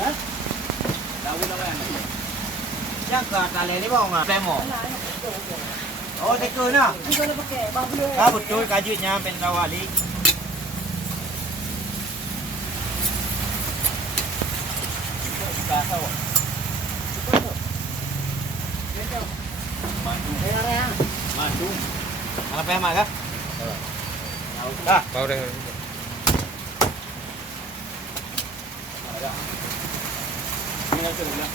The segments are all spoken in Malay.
Hah? Daun apa yang ni? Yang ke tali ni bang ah. Demo. Oh, teka nah. Kita nak pakai babu dia. Ah betul kajutnya pen rawali. Tahu. Madu. Mana pe mak kah? Dah. Bao đây. Ini nak cerita.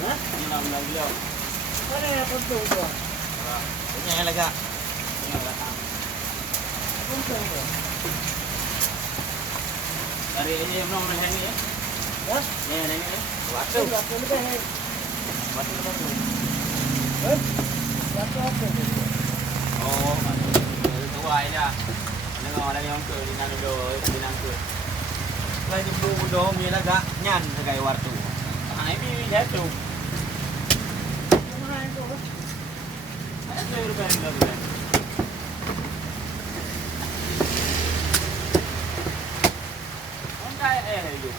Hah? Ini nama dia. Mana yang penting tu? Punya yang lega. Ini nak datang. Penting tu. Dari ini yang nomor ini ya. Hah? Ini. Waktu. Tu apa lebih ni? Waktu tu. Hah? Satu apa? Oh, madu. Itu tua aja. Dengar dari orang ke di nang do, di nang ke. Lai tu do mi lega nyan segai wartu. Ah, ini dia tu. Mana itu? Ada tu rupiah ni dah. Ondai itu.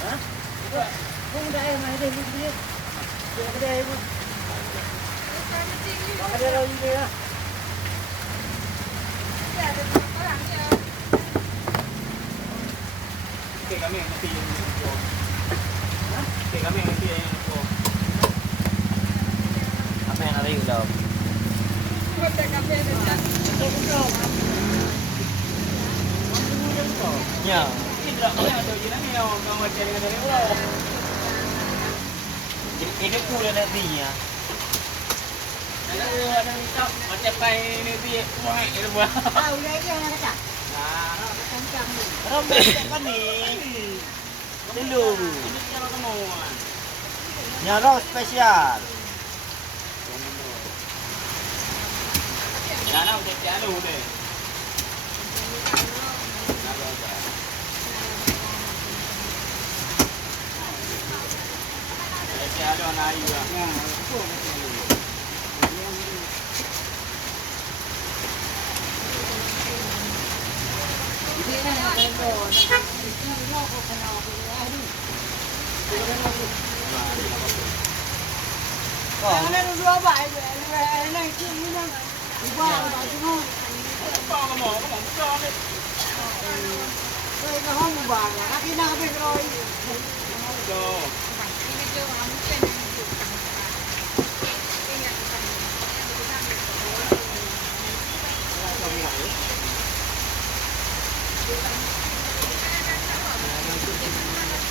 Hah? Kau dah mana dia ni dia? Dia ada apa? Ada lagi dia. Okey, kami nanti yang ni. Okey, kami nanti yang ni. Apa yang ada udah? Ya. Ini tak boleh ada je ni orang macam dengan ni. Ini kuda nanti ya. Ada tak macam pai ni dia buat itu buat. Ah, udah dia nak kata. Nah, Kencang ni. Rambut kan ni. Dulu. ini kita semua. Nyaro spesial. Jangan udah jalan udah. Ada anak juga. Dia nak kata tu. Ini nak kau kena apa ni? Kau Ana dua baik. Ana ini nak. Ubah baju tu. Kau mau kau ni. Kau kau ubah. Laki nak apa kau? Jo.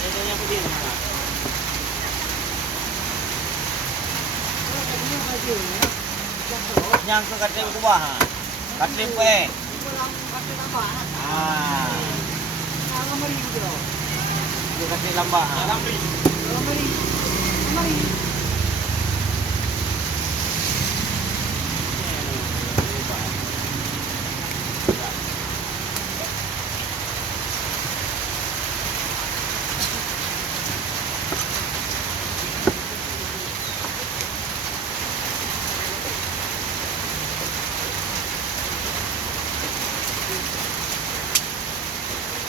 Ini yang putih mana? yang ke katrim ku bah. Katrim pe. Ah. Dia katrim lambak. Dalam ni.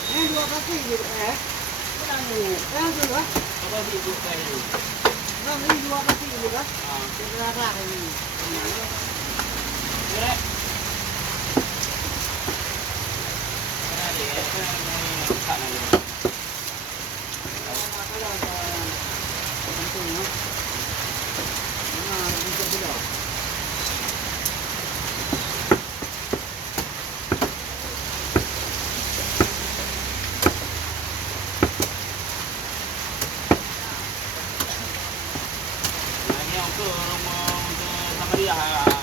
Ini dua kaki gitu Yang dua. Apa di ibu saya? Bang ini dua kaki gitu kan? Ah, Kira-kira ini. kira. Ada dia, ni tak lagi. Ini untuk sama dia.